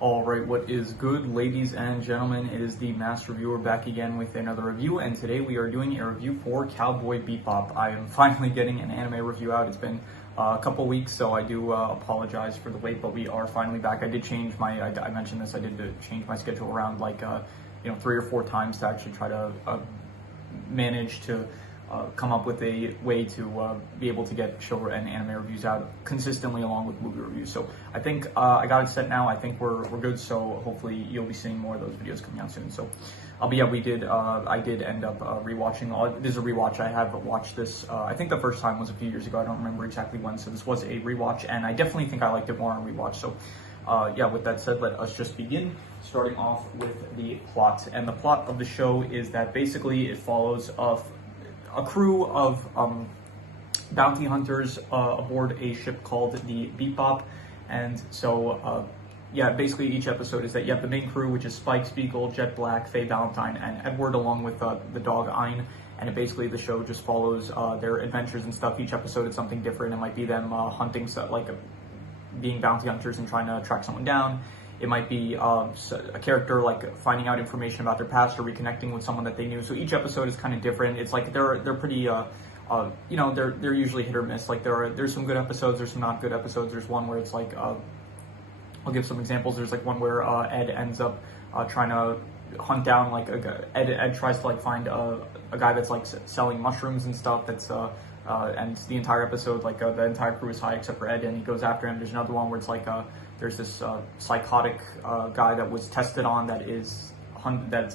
All right, what is good, ladies and gentlemen? It is the Master Reviewer back again with another review, and today we are doing a review for Cowboy Bebop. I am finally getting an anime review out. It's been a couple weeks, so I do apologize for the wait, but we are finally back. I did change my, I mentioned this, I did change my schedule around like, 3 or 4 times to actually try to manage to come up with a way to be able to get show and anime reviews out consistently along with movie reviews. So I think I got it set now. I think we're good. So hopefully you'll be seeing more of those videos coming out soon. So, but yeah, I did end up rewatching. This is a rewatch. I have watched this. I think the first time was a few years ago. I don't remember exactly when. So this was a rewatch, and I definitely think I liked it more on rewatch. So. Yeah, with that said, let us just begin, starting off with the plot. And the plot of the show is that basically it follows a crew of bounty hunters aboard a ship called the Bebop. And so, yeah, basically each episode is that you have the main crew, which is Spike Spiegel, Jet Black, Faye Valentine, and Edward, along with the dog Ein. And basically the show just follows their adventures and stuff. Each episode is something different. It might be them hunting stuff, like being bounty hunters and trying to track someone down. It might be a character like finding out information about their past or reconnecting with someone that they knew. So each episode is kind of different. It's like they're pretty they're usually hit or miss. Like there's some good episodes, there's some not good episodes. There's one where it's like I'll give some examples. There's like one where Ed ends up trying to hunt down like Ed tries to like find a guy that's like selling mushrooms and stuff. That's and the entire episode, like the entire crew is high except for Ed, and he goes after him. There's another one where it's like there's this psychotic guy that was tested on he's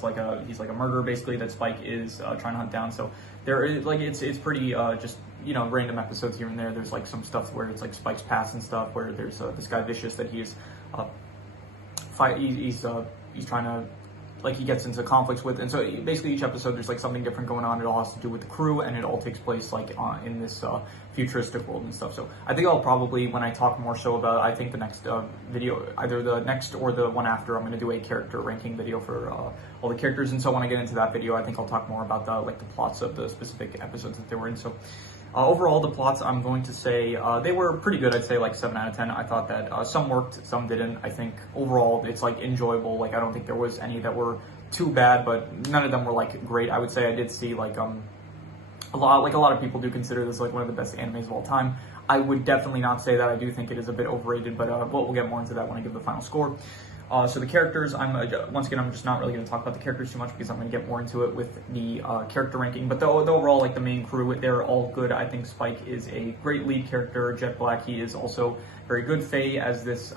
like a murderer basically that Spike is trying to hunt down. So there is like it's pretty just random episodes here and there. There's like some stuff where it's like Spike's past and stuff where there's this guy Vicious that he's trying to, like, he gets into conflicts with, and so basically each episode there's like something different going on. It all has to do with the crew, and it all takes place like in this futuristic world and stuff. So I think I'll probably, when I talk more so about, I think the next video, either the next or the one after, I'm going to do a character ranking video for all the characters. And so when I get into that video, I think I'll talk more about the plots of the specific episodes that they were in. So overall, the plots, I'm going to say they were pretty good. I'd say like 7 out of 10. I thought that some worked, some didn't. I think overall it's like enjoyable. Like I don't think there was any that were too bad, but none of them were like great. I would say I did see like a lot of people do consider this like one of the best animes of all time. I would definitely not say that. I do think it is a bit overrated, but we'll get more into that when I give the final score. So the characters, once again, I'm just not really going to talk about the characters too much because I'm going to get more into it with the character ranking. But the overall, like the main crew, they're all good. I think Spike is a great lead character. Jet Black, he is also very good. Faye as this,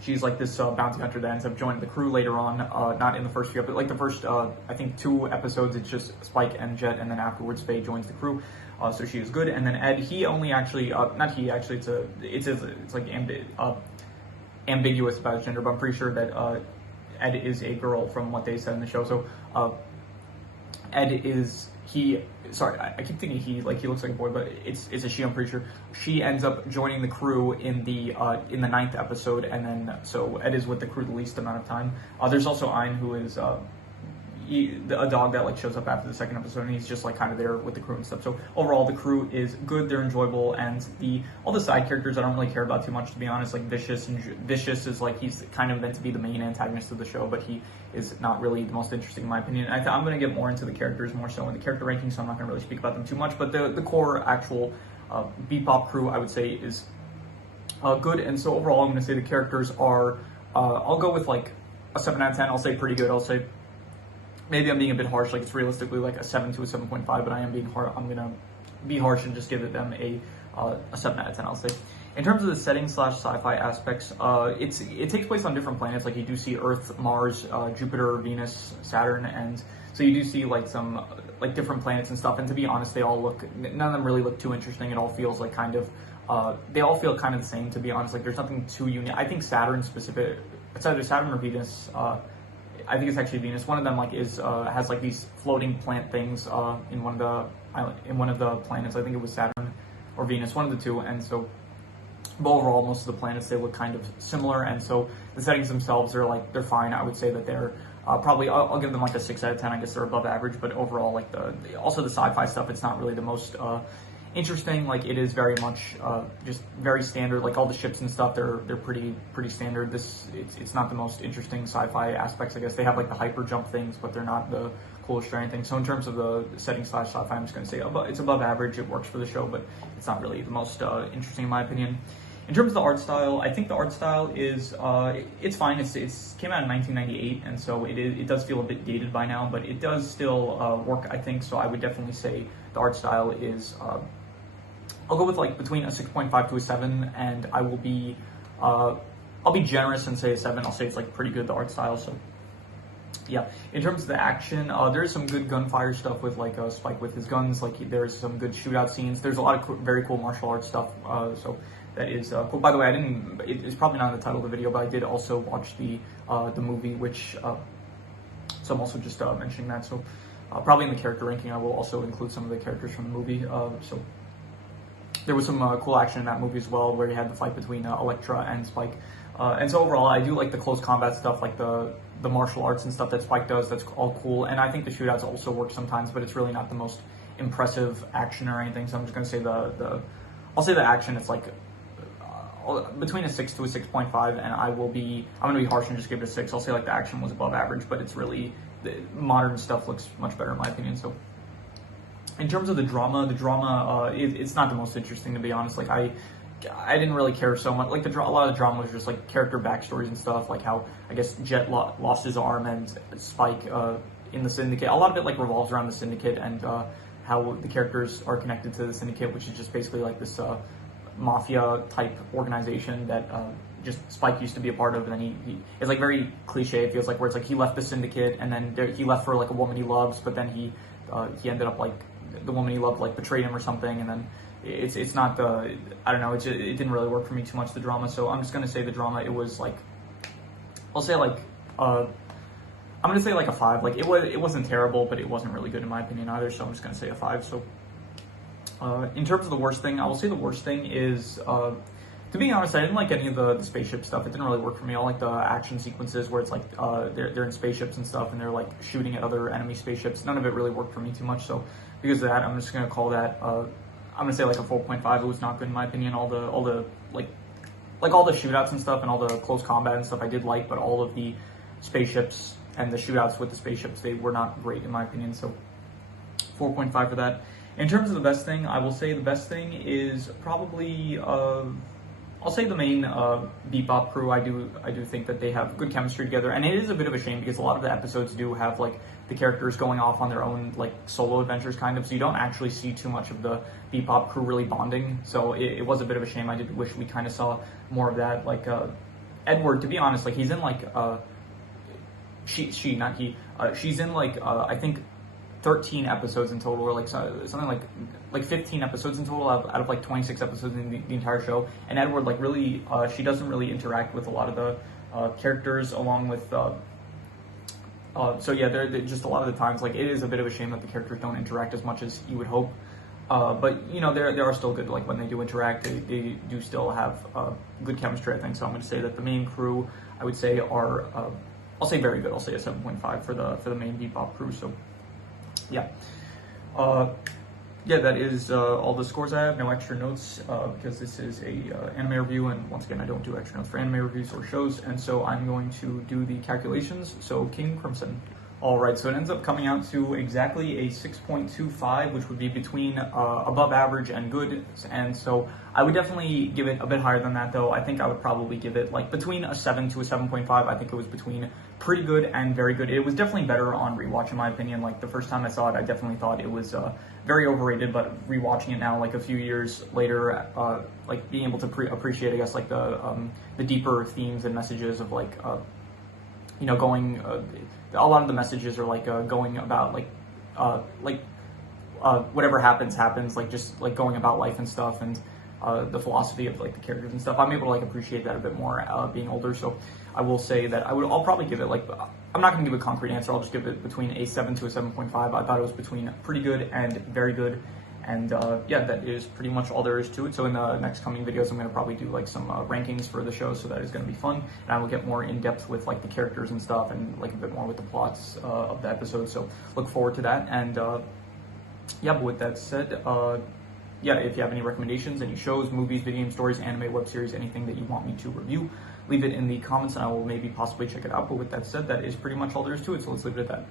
she's like this bounty hunter that ends up joining the crew later on. Not in the first few, but like the first, I think 2 episodes, it's just Spike and Jet, and then afterwards Faye joins the crew. So she is good. And then Ed, he only actually, not he actually, it's like ambiguous about his gender, but I'm pretty sure that Ed is a girl from what they said in the show. So Ed is I keep thinking he looks like a boy, but it's a she. I'm pretty sure she ends up joining the crew in the 9th episode, and then so Ed is with the crew the least amount of time. There's also Ein, who is a dog that like shows up after the 2nd episode, and he's just like kind of there with the crew and stuff. So overall, the crew is good, they're enjoyable, and all the side characters I don't really care about too much, to be honest. Like Vicious is like, he's kind of meant to be the main antagonist of the show, but he is not really the most interesting in my opinion. I'm going to get more into the characters more so in the character ranking, so I'm not going to really speak about them too much. But the core actual Bebop crew, I would say, is good. And so overall, I'm going to say the characters are I'll go with like a 7 out of 10. I'll say pretty good. I'll say maybe I'm being a bit harsh, like it's realistically like a 7 to a 7.5, but I am being hard. I'm gonna be harsh and just give them a 7 out of 10. I'll say. In terms of the setting / sci-fi aspects, it takes place on different planets. Like you do see Earth, Mars, Jupiter, Venus, Saturn, and so you do see like some like different planets and stuff. And to be honest, none of them really look too interesting. It all feels like kind of they all feel kind of the same. To be honest, like there's nothing too unique. I think Saturn specific, it's either Saturn or Venus. I think it's actually Venus. One of them like has like these floating plant things in one of the planets. I think it was Saturn or Venus, one of the two. And so, but overall, most of the planets, they look kind of similar. And so the settings themselves they're fine. I would say that they're probably I'll give them like a 6 out of 10. I guess they're above average. But overall, like also the sci-fi stuff, it's not really the most interesting. Like it is very much just very standard. Like all the ships and stuff, they're pretty standard. It's not the most interesting sci-fi aspects. I guess they have like the hyper jump things, but they're not the coolest or anything. So in terms of the setting / sci-fi, I'm just going to say it's above average. It works for the show, but it's not really the most interesting in my opinion. In terms of the art style, I think the art style is it's fine. It's came out in 1998, and so it does feel a bit dated by now, but it does still work, I think. So I would definitely say the art style is I'll go with like between a 6.5 to a 7, and I'll be generous and say a 7. I'll say it's like pretty good, the art style. So yeah, in terms of the action, there's some good gunfire stuff with like Spike with his guns. Like there's some good shootout scenes. There's a lot of very cool martial arts stuff. So that is cool. By the way, it's probably not in the title of the video, but I did also watch the movie, which so I'm also just mentioning that. So probably in the character ranking, I will also include some of the characters from the movie. So there was some cool action in that movie as well, where you had the fight between Elektra and Spike. And so overall, I do like the close combat stuff, like the martial arts and stuff that Spike does. That's all cool. And I think the shootouts also work sometimes, but it's really not the most impressive action or anything. So I'm just going to say I'll say the action, it's like between a 6 to a 6.5, and I'm going to be harsh and just give it a 6. I'll say like the action was above average, but it's really, the modern stuff looks much better in my opinion. So in terms of the drama, it's not the most interesting, to be honest. Like I didn't really care so much. Like a lot of the drama was just like character backstories and stuff, like how I guess Jet lost his arm and Spike in the Syndicate. A lot of it like revolves around the Syndicate and how the characters are connected to the Syndicate, which is just basically like this mafia type organization that just Spike used to be a part of, and then he it's like very cliche, it feels like, where it's like he left the Syndicate and then he left for like a woman he loves, but then he ended up like the woman he loved like betrayed him or something, and then it's not the, I don't know, it didn't really work for me too much, the drama. So I'm just gonna say the drama, it was like, I'll say like I'm gonna say like a 5. Like it wasn't terrible, but it wasn't really good in my opinion either, so I'm just gonna say a 5. So in terms of the worst thing, I will say the worst thing is, to be honest, I didn't like any of the spaceship stuff. It didn't really work for me. I like the action sequences where it's like they're in spaceships and stuff, and they're like shooting at other enemy spaceships. None of it really worked for me too much. So because of that, I'm just gonna call that I'm gonna say like a 4.5. It was not good in my opinion. All the like all the shootouts and stuff and all the close combat and stuff I did like, but all of the spaceships and the shootouts with the spaceships, they were not great in my opinion. So 4.5 for that. In terms of the best thing, I will say the best thing is probably I'll say the main Bebop crew. I do think that they have good chemistry together, and it is a bit of a shame because a lot of the episodes do have like the characters going off on their own like solo adventures kind of, so you don't actually see too much of the Bebop crew really bonding. So it was a bit of a shame. I did wish we kind of saw more of that. Like Edward, to be honest, like he's in like she's in like I think 13 episodes in total, or like something like 15 episodes in total out of like 26 episodes in the entire show. And Edward, like really, she doesn't really interact with a lot of the characters, along with so yeah, they're just a lot of the times, like it is a bit of a shame that the characters don't interact as much as you would hope. But you know, they are still good. Like when they do interact, they do still have good chemistry, I think. So I'm going to say that the main crew, I would say, are I'll say very good. I'll say a 7.5 for the main Bebop crew. So yeah, yeah, that is all the scores I have. No extra notes because this is a anime review, and once again, I don't do extra notes for anime reviews or shows, and so I'm going to do the calculations. So King Crimson. All right, so it ends up coming out to exactly a 6.25, which would be between above average and good. And so I would definitely give it a bit higher than that, though. I think I would probably give it like between a 7 to a 7.5. I think it was between pretty good and very good. It was definitely better on rewatch, in my opinion. Like the first time I saw it, I definitely thought it was very overrated, but rewatching it now, like a few years later, like being able to appreciate, I guess, like the deeper themes and messages of like, you know, going, a lot of the messages are like going about like whatever happens, like just like going about life and stuff, and the philosophy of like the characters and stuff. I'm able to like appreciate that a bit more being older. So I will say that I'll probably give it like, I'm not going to give a concrete answer. I'll just give it between a 7 to a 7.5. I thought it was between pretty good and very good. And yeah, that is pretty much all there is to it. So in the next coming videos, I'm going to probably do like some rankings for the show, so that is going to be fun. And I will get more in depth with like the characters and stuff, and like a bit more with the plots of the episode. So look forward to that. And yeah, but with that said, yeah, if you have any recommendations, any shows, movies, video game stories, anime, web series, anything that you want me to review, leave it in the comments and I will maybe possibly check it out. But with that said, that is pretty much all there is to it, so let's leave it at that.